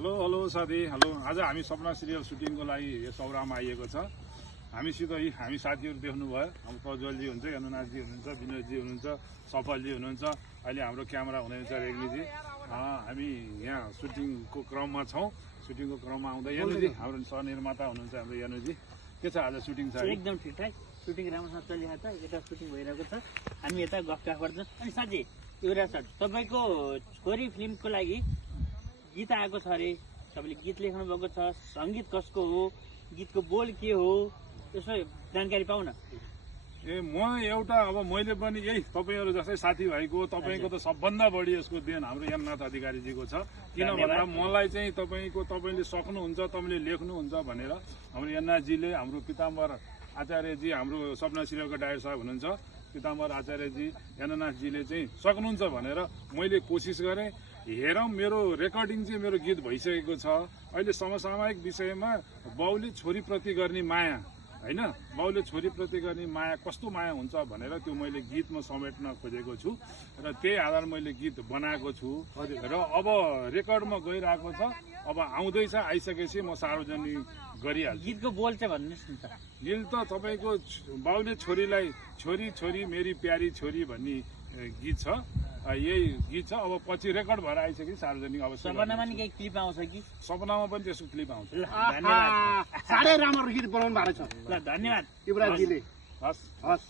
Hello hello साथी hello. आज हामी सपना सिरियल सुटिङको लागि यो सौरामा आइएको छ। हामीसित हामी साथीहरू देख्नुभयो। हाम्रो प्रज्वलजी हुनुहुन्छ, यमुनाजी हुनुहुन्छ, विनोदजी हुनुहुन्छ, सफलजी हुनुहुन्छ, अहिले हाम्रो क्यामेरा हुनुहुन्छ रेग्मीजी। हामी यहाँ सुटिङको क्रममा छौँ। सुटिङको क्रममा आउँदा यनुजी हाम्रो सहनिर्माता हुनुहुन्छ हाम्रो यनुजी। के छ आज सुटिङ छ? एकदम ठिकठाक सुटिङ राम्रोसँग चलिरहेको छ। यता सुटिङ भइरहेको छ, हामी यता गफगाफ गर्छौँ। अनि साथी एउटा छ, तपाईँको छोरी फिल्मको लागि गीत आएको छ अरे, तपाईँले गीत लेख्नु भएको छ, सङ्गीत कसको हो, गीतको बोल के हो, यसो जानकारी पाउन। म एउटा अब मैले पनि यही तपाईँहरू जस्तै साथीभाइको तपाईँको त सबभन्दा बढी यसको देन हाम्रो यमनाथ अधिकारीजीको छ। किन भन्दा मलाई चाहिँ तपाईँले सक्नुहुन्छ, तपाईँले लेख्नुहुन्छ भनेर हाम्रो यमनाथजीले, हाम्रो पिताम्बर आचार्यजी, हाम्रो सपना सिरियलको डाइरेक्टर साहब हुनुहुन्छ पिताम्बर आचार्यजी, यमनाथजीले चाहिँ सक्नुहुन्छ भनेर मैले कोसिस गरेँ। हेरौँ, मेरो रेकर्डिङ चाहिँ मेरो गीत भइसकेको छ। अहिले समसामयिक विषयमा बाउले छोरीप्रति गर्ने माया होइन, बाउले छोरीप्रति गर्ने माया कस्तो माया हुन्छ भनेर त्यो मैले गीतमा समेट्न खोजेको छु र त्यही आधार मैले गीत बनाएको छु र अब रेकर्डमा गइरहेको छ। अब आउँदैछ, आइसकेपछि म सार्वजनिक गरिहाल्छु। गीतको बोल चाहिँ भन्नुहोस् न त। गीत त तपाईँको बाउले छोरीलाई छोरी छोरी मेरी प्यारी छोरी भन्ने गीत छ। यही गीत छ। अब पछि रेकर्ड भएर आइसक्यो सार्वजनिक। अब सपनामा नि केही क्लिप आउँछ कि? सपनामा पनि त्यसको क्लिप आउँछ। धन्यवाद। साह्रै राम्रो गीत बनाउनु भएको छ। ल धन्यवाद युवराजजीले। हस् हस्।